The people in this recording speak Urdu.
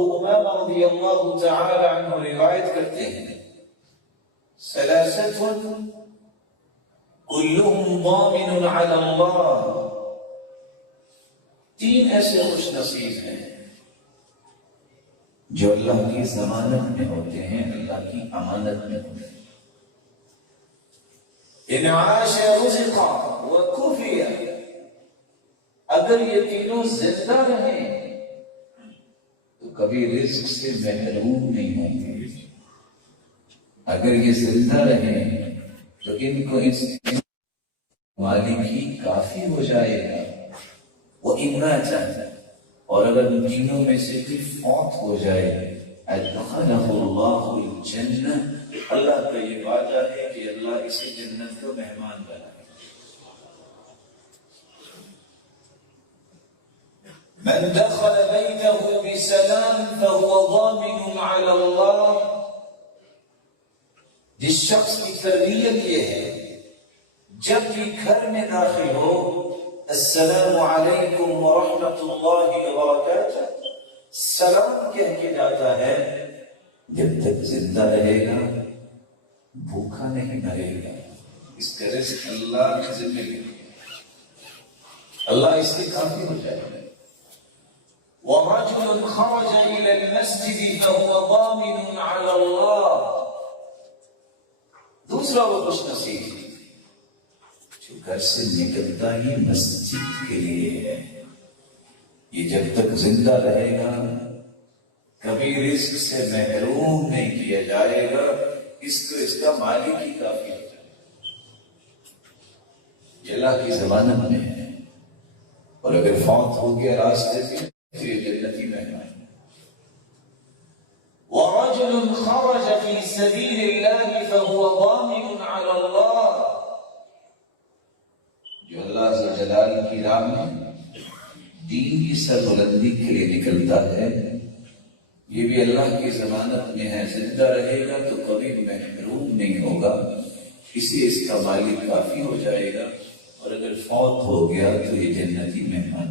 ابو امامہ رضی اللہ تعالی عنہ روایت کرتے ہیں ثلاثۃ کلہم ضامن علی اللہ، تین ایسے خوش نصیب ہیں جو اللہ کی ضمانت میں ہوتے ہیں، اللہ کی امانت میں ہوتے ہیں۔ ان عاش رزق وکفی، اگر یہ تینوں زندہ رہیں تو کبھی رزق سے محروم نہیں ہوں گے، اگر یہ زندہ رہیں تو ان کو اس مالک ہی کافی ہو جائے گا، وہ امراض، اور اگر ان تینوں میں سے کوئی فوت ہو جائے ادخلہ اللہ الجنہ، اللہ کا یہ وعدہ ہے کہ اللہ اسے جنت کو مہمان بنائے۔ من دخل بیتہ بسلام فهو ضامن علی اللہ، جس شخص کی تربیت یہ ہے جب بھی گھر میں داخل ہو السلام علیکم ورحمۃ اللہ وبرکاتہ سلام کہہ کے جاتا ہے، جب تک زندہ رہے گا بھوکا نہیں مرے گا، اس کا رزق اللہ کی زندگی، اللہ اس کے کافی ہو جائے گا۔ وَرَجُلٌ خَرَجَ إِلَى الْمَسْجِدِ فَهُوَ ضَامِنٌ عَلَى اللَّهِ، دوسرا وہ خوش نصیب جو گھر سے نکلتا ہی مسجد کے لیے ہے، یہ جب تک زندہ رہے گا کبھی رزق سے محروم نہیں کیا جائے گا، اس کو اس کا مالک ہی کافی ہو جائے گا، یہ اللہ کی ضمانت میں ہے، اور اگر فوت ہو گیا راستے سے تو یہ جنتی مہمان ہے۔ وَرَجُلٌ خَرَجَ فِي سَبِيلِ اللَّهِ فَهُوَ ضَامِنٌ عَلَى اللَّهِ، جو اللہ عز و جلال کی راہ میں دین کی سربلندی کے لیے نکلتا ہے، یہ بھی اللہ کی ضمانت میں ہے، زندہ رہے گا تو کبھی محروم نہیں ہوگا، اسے اس کا مالک کافی ہو جائے گا، اور اگر فوت ہو گیا تو یہ جنتی مہمان